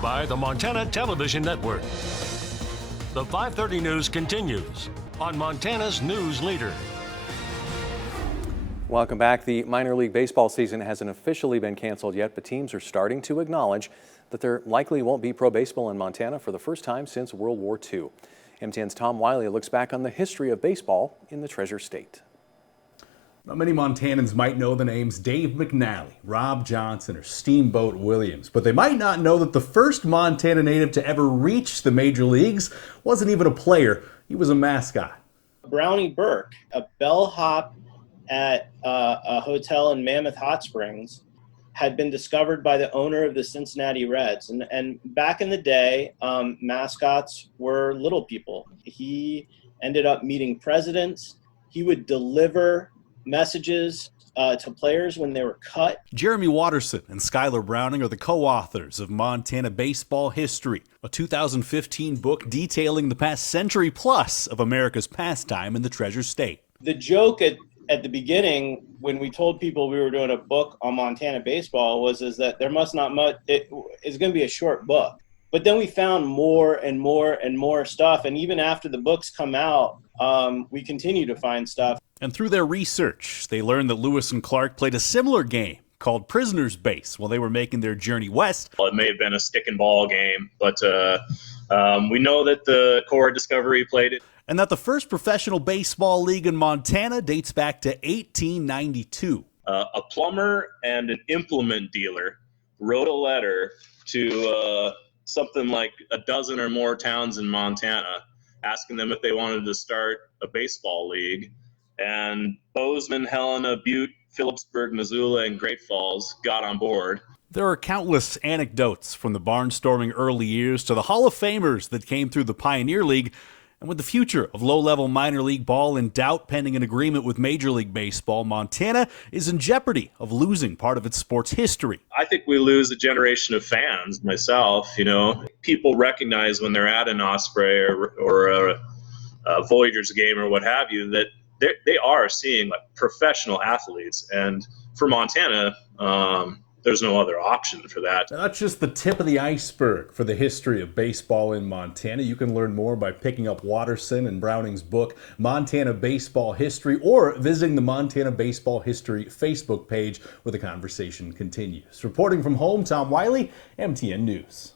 presented by the Montana Television Network. The 5:30 news continues on Montana's News Leader. Welcome back. The minor league baseball season hasn't officially been canceled yet, but teams are starting to acknowledge that there likely won't be pro baseball in Montana for the first time since World War II. MTN's Tom Wiley looks back on the history of baseball in the Treasure State. Not many Montanans might know the names Dave McNally, Rob Johnson, or Steamboat Williams, but they might not know that the first Montana native to ever reach the major leagues wasn't even a player, he was a mascot. Brownie Burke, a bellhop at a hotel in Mammoth Hot Springs, had been discovered by the owner of the Cincinnati Reds. And back in the day, mascots were little people. He ended up meeting presidents. He would deliver messages to players when they were cut. Jeremy Watterson and Skylar Browning are the co-authors of Montana Baseball History, a 2015 book detailing the past century plus of America's pastime in the Treasure State. The joke at the beginning, when we told people we were doing a book on Montana baseball, was that there must not much, it's going to be a short book. But then we found more and more and more stuff. And even after the books come out, we continue to find stuff. And through their research, they learned that Lewis and Clark played a similar game called Prisoner's Base while they were making their journey west. Well, it may have been a stick and ball game, but we know that the Corps Discovery played it. And that the first professional baseball league in Montana dates back to 1892. A plumber and an implement dealer wrote a letter to something like a dozen or more towns in Montana, asking them if they wanted to start a baseball league. And Bozeman, Helena, Butte, Phillipsburg, Missoula, and Great Falls got on board. There are countless anecdotes from the barnstorming early years to the Hall of Famers that came through the Pioneer League. And with the future of low-level minor league ball in doubt pending an agreement with Major League Baseball, Montana is in jeopardy of losing part of its sports history. I think we lose a generation of fans, myself. You know, people recognize when they're at an Osprey or a Voyagers game or what have you, that they are seeing like professional athletes. And for Montana, there's no other option for that. That's just the tip of the iceberg for the history of baseball in Montana. You can learn more by picking up Watterson and Browning's book, Montana Baseball History, or visiting the Montana Baseball History Facebook page where the conversation continues. Reporting from home, Tom Wiley, MTN News.